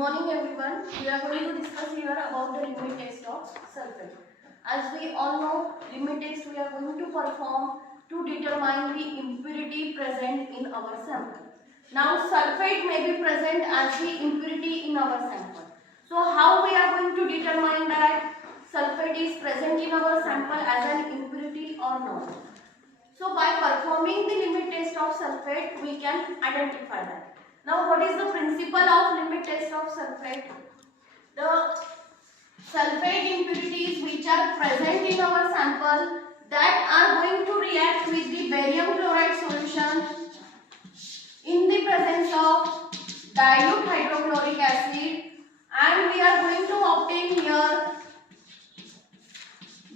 morning everyone. We are going to discuss here about the limit test of sulphate. As we all know, limit test we are going to perform to determine the impurity present in our sample. Now sulphate may be present as the impurity in our sample. So how we are going to determine that sulphate is present in our sample as an impurity or not? So by performing the limit test of sulphate, we can identify that. Now what is the principle of limit test of sulphate? The sulphate impurities which are present in our sample that are going to react with the barium chloride solution in the presence of dilute hydrochloric acid, and we are going to obtain here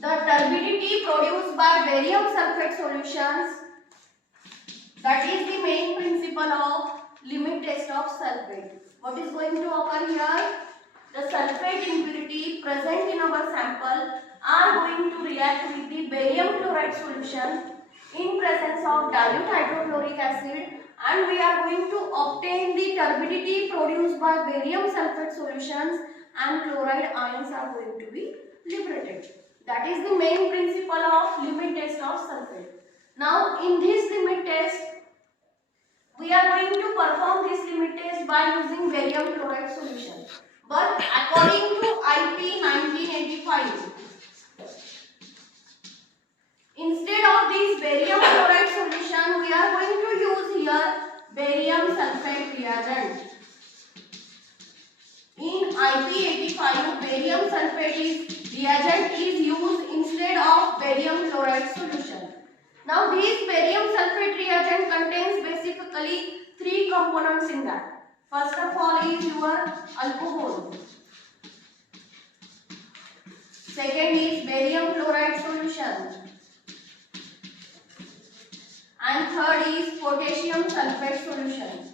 the turbidity produced by barium sulphate solutions. That is the main principle of limit test of sulphate. What is going to occur here? The sulphate impurity present in our sample are going to react with the barium chloride solution in presence of dilute hydrochloric acid, and we are going to obtain the turbidity produced by barium sulphate solutions, and chloride ions are going to be liberated. That is the main principle of limit test of sulphate. Now in this limit test, we are going to perform this limit test by using barium chloride solution. But according to IP 1985, instead of this barium chloride solution, we are going to use here barium sulphate reagent. In IP 85, barium sulphate reagent is used instead of barium chloride solution. Now this barium sulphate reagent contains basically three components in that. First of all is your alcohol. Second is barium chloride solution. And third is potassium sulphate solution.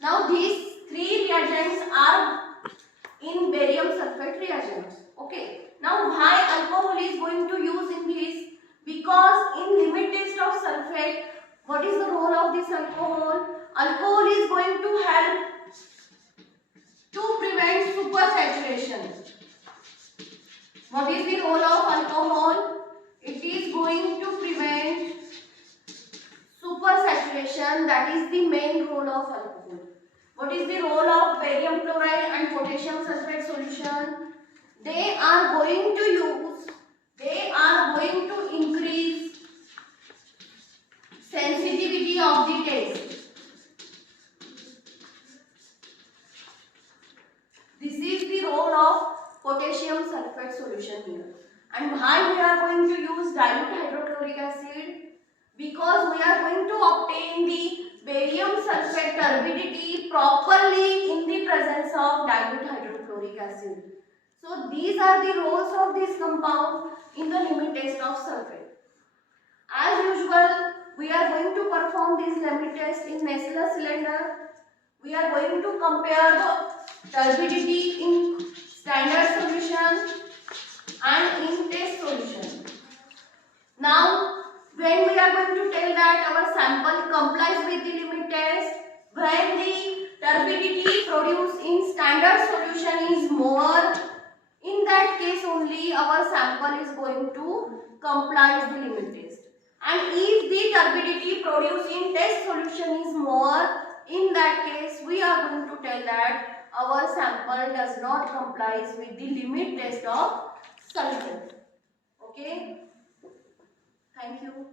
Now these three reagents are in barium sulphate reagents. Okay. Now why alcohol is going to use in this? Because in limit test of sulphate, what is the role of this alcohol? Alcohol is going to help to prevent supersaturation. What is the role of alcohol? It is going to prevent supersaturation. That is the main role of alcohol. What is the role of barium chloride and potassium sulphate solution? They are going to increase sensitivity of the taste. This is the role of potassium sulphate solution here. And why we are going to use dilute hydrochloric acid? Because we are going to obtain the barium sulphate turbidity properly in the presence of dilute hydrochloric acid. So these are the roles of this compound in the limit test of sulphate. As usual, we are going to perform this limit test in Nessler cylinder. We are going to compare the turbidity in standard solution and in test solution. Now, when we are going to tell that our sample complies with the limit test, when the turbidity produced in standard solution is more, in that case only our sample is going to comply with the limit test. And if the turbidity produced in test solution is more, in that case we are going to tell that our sample does not comply with the limit test of sulphate. Okay? Thank you.